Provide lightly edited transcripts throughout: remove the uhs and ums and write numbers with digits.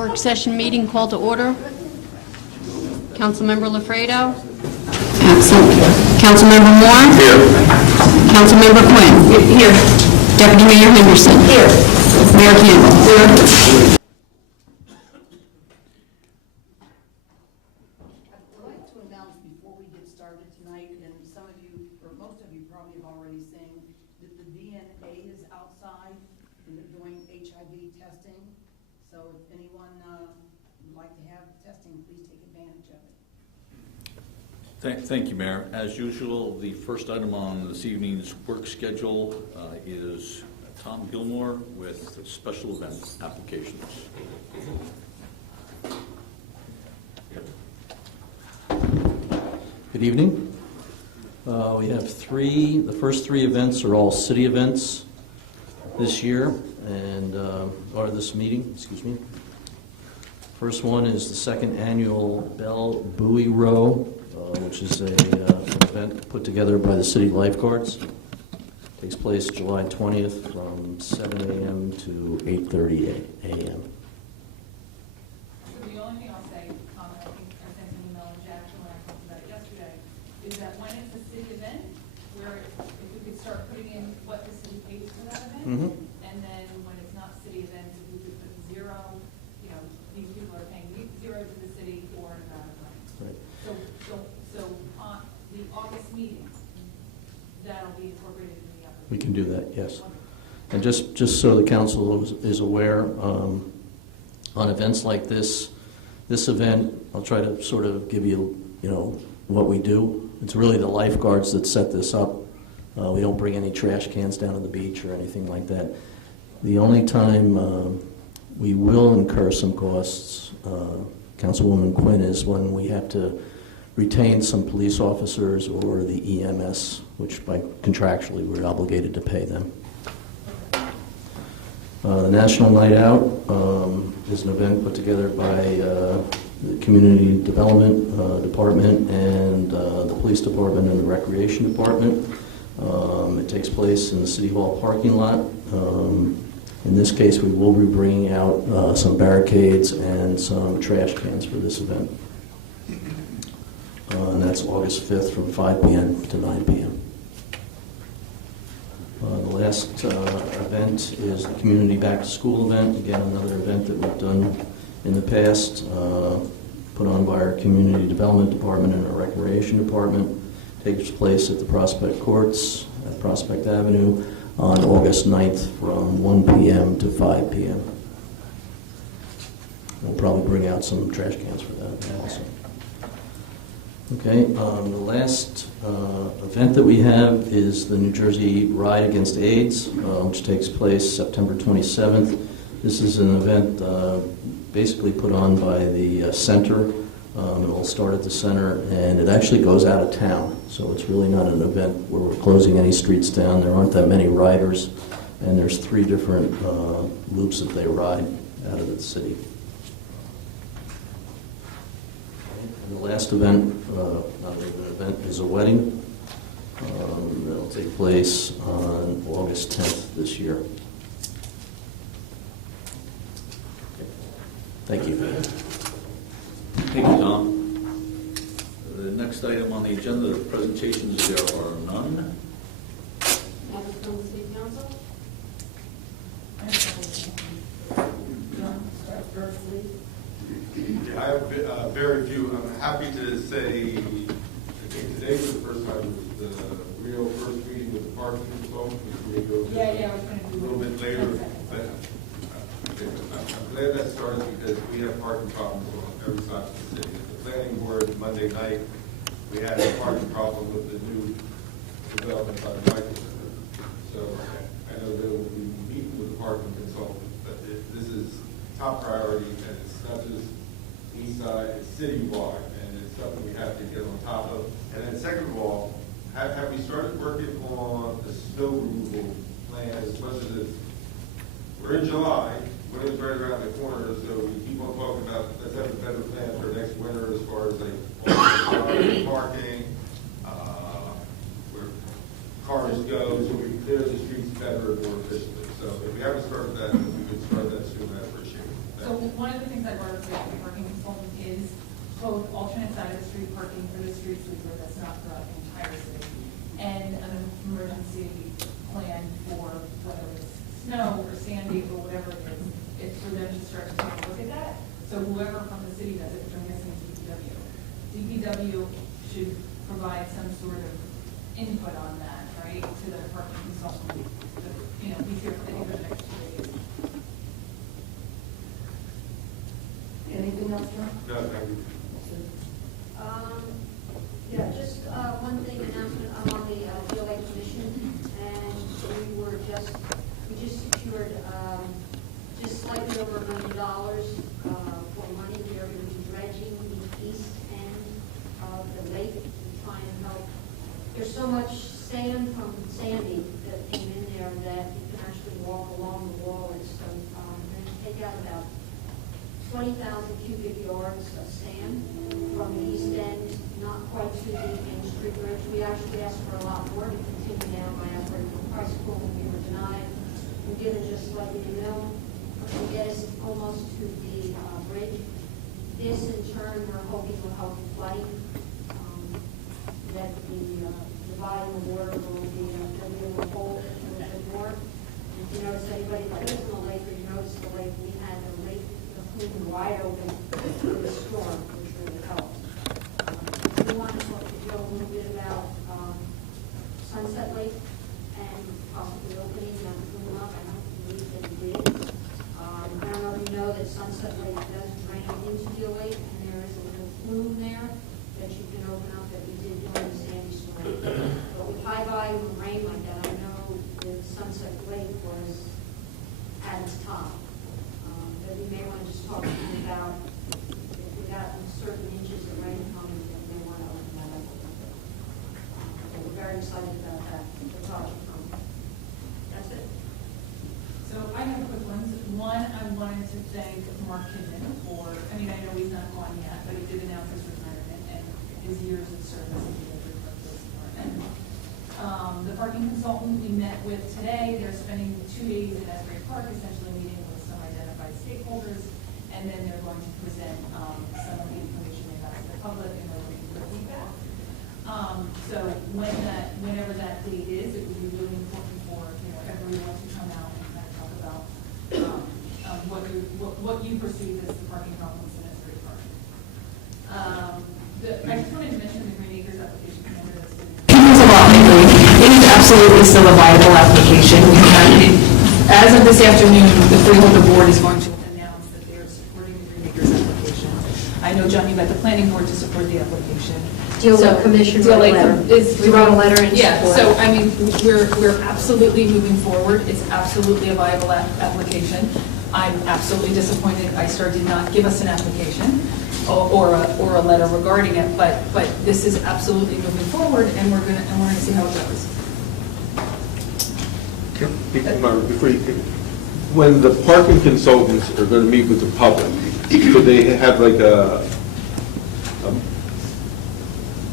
work session meeting called to order. Councilmember Lafredo? Absent. Councilmember Moore? Here. Councilmember Quinn? Here. Deputy Mayor Henderson? Here. Mayor Campbell? Here. I'd like to announce before we get started tonight, and some of you, or most of you probably have already seen, that the VNA is outside and they're doing HIV testing. So if anyone would like to have testing, please take advantage of it. Thank you, Mayor. As usual, the first item on this evening's work schedule is Tom Gilmore with special event applications. Good evening. We have three. The first three events are all city events this year, or this meeting, excuse me. First one is the second annual Bell Buoy Row, which is an event put together by the city lifeguards. Takes place July 20th from 7 a.m. to 8:30 a.m. So the only thing I'll say, Tom, and I think I sent an email to Jack when I talked about it yesterday, is that when it's a city event, where if we could start putting in what the city pays for that event, and then when it's not city events, if we could put zero, these people are paying zero to the city for an amount of money. Right. So on the August meeting, that'll be incorporated in the upper. We can do that, yes. And just so the council is aware, on events like this event, I'll try to sort of give you, what we do. It's really the lifeguards that set this up. We don't bring any trash cans down to the beach or anything like that. The only time we will incur some costs, Councilwoman Quinn, is when we have to retain some police officers or the EMS, which by contractually we're obligated to pay them. The National Night Out is an event put together by the Community Development Department and the Police Department and the Recreation Department. It takes place in the City Hall parking lot. In this case, we will be bringing out some barricades and some trash cans for this event. And that's August 5th from 5 p.m. to 9 p.m. The last event is the Community Back to School event. Again, another event that we've done in the past, put on by our Community Development Department and our Recreation Department. Takes place at the Prospect Courts at Prospect Avenue on August 9th from 1 p.m. to 5 p.m. We'll probably bring out some trash cans for that also. Okay, the last event that we have is the New Jersey Ride Against AIDS, which takes place September 27th. This is an event basically put on by the center. It will start at the center, and it actually goes out of town. So it's really not an event where we're closing any streets down. There aren't that many riders, and there's 3 different loops that they ride out of the city. And the last event, not even an event, is a wedding. That'll take place on August 10th this year. Thank you. Thank you, Tom. The next item on the agenda, the presentations, there are none. Members from the City Council? I have very few. I'm happy to say, I think today was the first time it was the real first meeting with the parking consultant. We go Yeah, we're going to do a little bit later. But I'm glad that started because we have parking problems on every side of the city. At the planning board Monday night, we had a parking problem with the new development by the Michael Center. So I know they will be meeting with the parking consultant, but this is top priority, and it's not just east side, it's citywide, and it's something we have to get on top of. And then second of all, have we started working on the snow removal plan as much as it's, we're in July, winter's right around the corner, so we keep on talking about, let's have a better plan for next winter as far as like parking, where cars hours go, so we can clear the streets better and more efficiently. So if we haven't started that, then we could start that soon, I appreciate it. So one of the things I brought up with the parking consultant is both alternate side of the street parking for the street sweeper that's not throughout the entire city, and an emergency plan for whether it's snow or sandy or whatever it is. It's for them to start to take a look at that. So whoever from the city does it, which I'm guessing is DPW. DPW should provide some sort of input on that, right, to the parking consultant. You know, he's here for the next 2 days. Anything else, John? No, thank you. Yeah, just one thing, announcement, I'm on the DLA commission, and we just secured just slightly over $1 million for money. We are going to be dredging the east end of the lake to try and help. There's so much sand from Sandy that came in there that you can actually walk along the wall, and so we're going to take out about 20,000 cubic yards of sand from the east end, not quite to the Main Street Bridge. We actually asked for a lot more to continue down by Asbury High School, and we were denied. We're given just slightly a mill, which will get us almost to the bridge. This, in turn, we're hoping will help the flooding, that the volume of water will be, that we will hold a little bit more. If you notice, anybody that lives in the lake, or you notice the lake, we had the lake wide open through the storm, which really helped. We want to talk to Joe a little bit about Sunset Lake and possibly opening that pool up. I don't believe that we did. I don't know if you know that Sunset Lake does drain into the lake, and there is a little flume there that you can open up that we did during the Sandy storm. But with high volume of rain like that, I know that Sunset Lake was at its top. But we may want to just talk to you about if we got certain inches of rain coming, that we want to open that up a little bit. So we're very excited about that, the project coming. That's it. So I have quick ones. One, I wanted to thank Mark Kidman for, I mean, I know he's not on yet, but he did announce his retirement and his years of service in the Everett Park Police Department. The parking consultant we met with today, they're spending 2 days in Asbury Park, essentially meeting with some identified stakeholders, and then they're going to present some of the information they got to the public, and they're looking for feedback. So whenever that date is, it would be really important for everyone to come out and kind of talk about what you perceive as the parking problems in Asbury Park. I just wanted to mention the Green Acres application. It is absolutely still a viable application. As of this afternoon, the Freeholder Board is going to announce that they are supporting the Green Acres application. I know, John, you got the Planning Board to support the application. DLA Commission wrote a letter. We wrote a letter in Yeah, support. so, I mean, we're absolutely moving forward. It's absolutely a viable application. I'm absolutely disappointed ISTAR did not give us an application or a letter regarding it, but this is absolutely moving forward, and we're gonna see how it goes. When the parking consultants are going to meet with the public, could they have like a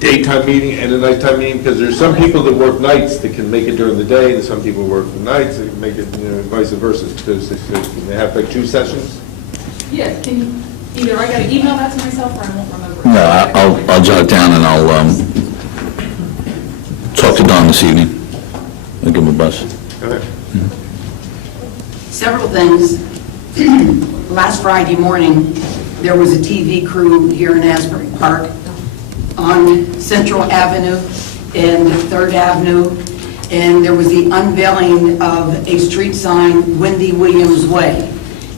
daytime meeting and a nighttime meeting? Because there's some people that work nights that can make it during the day, and some people work nights that can make it, vice versa. Can they have like 2 sessions? Yeah, either I gotta email that to myself, or I won't remember. No, I'll jot it down and I'll talk to Don this evening. I'll give him a buzz. Okay. Several things. Last Friday morning, there was a TV crew here in Asbury Park on Central Avenue and 3rd Avenue, and there was the unveiling of a street sign, Wendy Williams Way.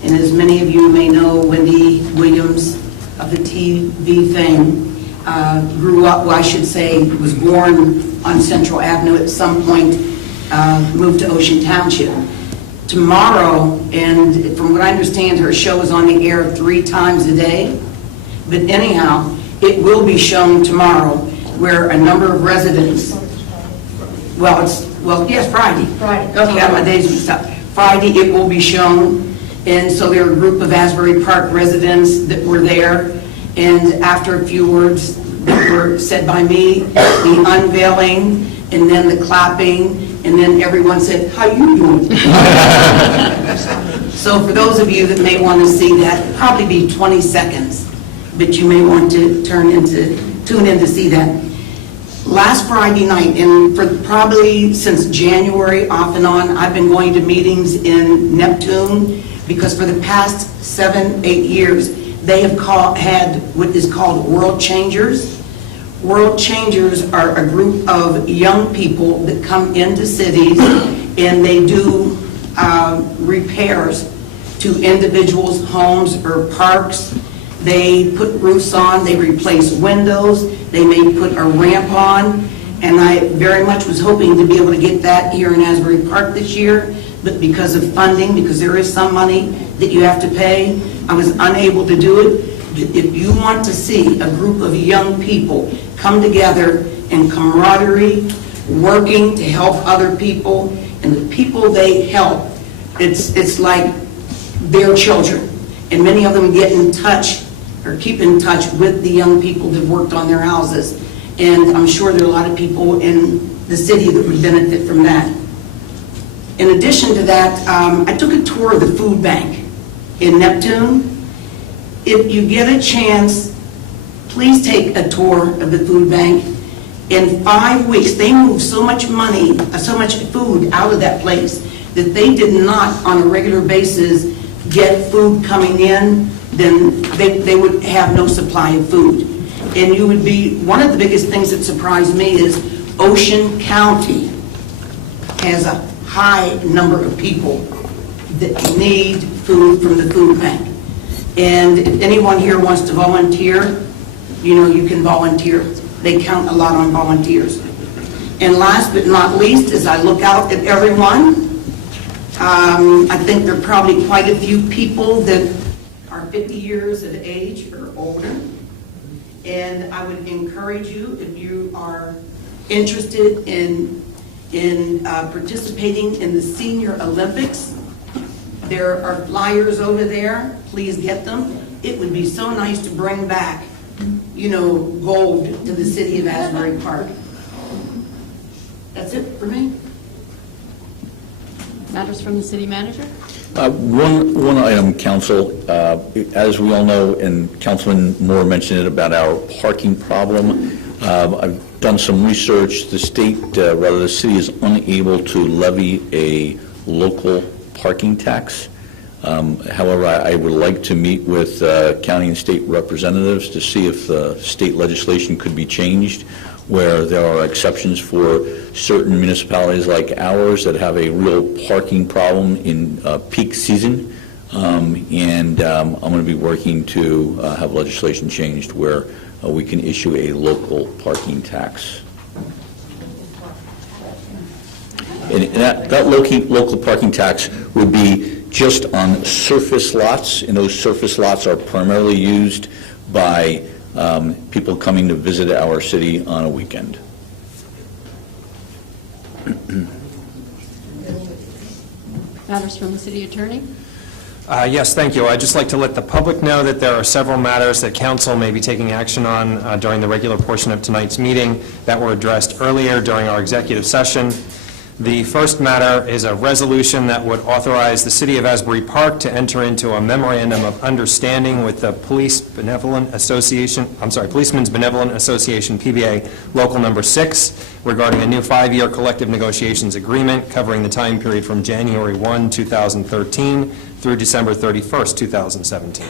And as many of you may know, Wendy Williams of the TV fame grew up, well, I should say, was born on Central Avenue at some point, moved to Ocean Township. Tomorrow, and from what I understand, her show is on the air 3 times a day. But anyhow, it will be shown tomorrow, where a number of residents, yes, Friday. Friday. Okay, got my days mixed up. Friday, it will be shown. And so there were a group of Asbury Park residents that were there. And after a few words that were said by me, the unveiling, and then the clapping, and then everyone said, "How you doing?" So for those of you that may want to see that, probably be 20 seconds, but you may want to tune in to see that. Last Friday night, and for probably since January off and on, I've been going to meetings in Neptune, because for the past 7-8 years, they have had what is called World Changers. World Changers are a group of young people that come into cities and they do repairs to individuals' homes or parks. They put roofs on, they replace windows, they may put a ramp on, and I very much was hoping to be able to get that here in Asbury Park this year, but because of funding, because there is some money that you have to pay, I was unable to do it. If you want to see a group of young people come together in camaraderie, working to help other people, and the people they help, it's like their children. And many of them get in touch or keep in touch with the young people that worked on their houses. And I'm sure there are a lot of people in the city that would benefit from that. In addition to that, I took a tour of the food bank in Neptune. If you get a chance, please take a tour of the food bank. In 5 weeks, they moved so much money, so much food out of that place that they did not, on a regular basis, get food coming in, then they would have no supply of food. And you would be, one of the biggest things that surprised me is Ocean County has a high number of people that need food from the food bank. And if anyone here wants to volunteer, you know, you can volunteer. They count a lot on volunteers. And last but not least, as I look out at everyone, I think there are probably quite a few people that are 50 years of age or older. And I would encourage you, if you are interested in participating in the Senior Olympics, there are flyers over there. Please get them. It would be so nice to bring back, you know, gold to the city of Asbury Park. That's it for me. Matters from the city manager? One item, Council. As we all know, and Councilman Moore mentioned it about our parking problem. I've done some research. The city is unable to levy a local parking tax. However, I would like to meet with county and state representatives to see if state legislation could be changed, where there are exceptions for certain municipalities like ours that have a real parking problem in peak season. And I'm going to be working to have legislation changed where we can issue a local parking tax. And that local parking tax would be just on surface lots, and those surface lots are primarily used by people coming to visit our city on a weekend. Matters from the city attorney? Yes, thank you. I'd just like to let the public know that there are several matters that council may be taking action on during the regular portion of tonight's meeting that were addressed earlier during our executive session. The first matter is a resolution that would authorize the City of Asbury Park to enter into a memorandum of understanding with the Policemen's Benevolent Association, PBA, Local Number 6, regarding a new 5-year collective negotiations agreement covering the time period from January 1, 2013 through December 31st, 2017.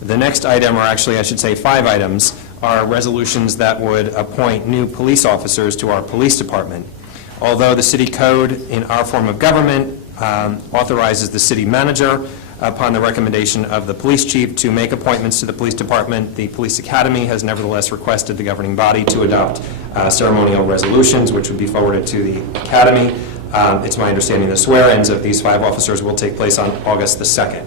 The next item, or actually I should say 5 items, are resolutions that would appoint new police officers to our police department. Although the city code in our form of government authorizes the city manager, upon the recommendation of the police chief, to make appointments to the police department, the police academy has nevertheless requested the governing body to adopt ceremonial resolutions, which would be forwarded to the academy. It's my understanding the swear-ins of these 5 officers will take place on August the 2nd.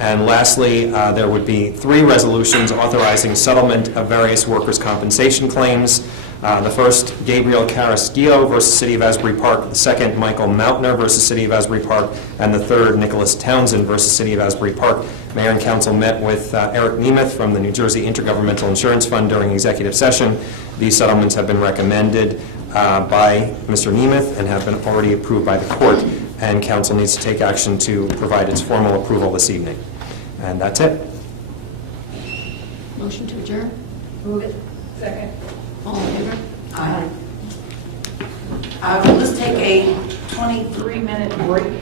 And lastly, there would be 3 resolutions authorizing settlement of various workers' compensation claims. The first, Gabriel Carrasquillo versus City of Asbury Park. The second, Michael Mautner versus City of Asbury Park. And the third, Nicholas Townsend versus City of Asbury Park. Mayor and council met with Eric Nemeth from the New Jersey Intergovernmental Insurance Fund during executive session. These settlements have been recommended by Mr. Nemeth and have been already approved by the court, and council needs to take action to provide its formal approval this evening. And that's it. Motion to adjourn? Move it. Second. All in favor? Aye. Let's take a 23-minute break.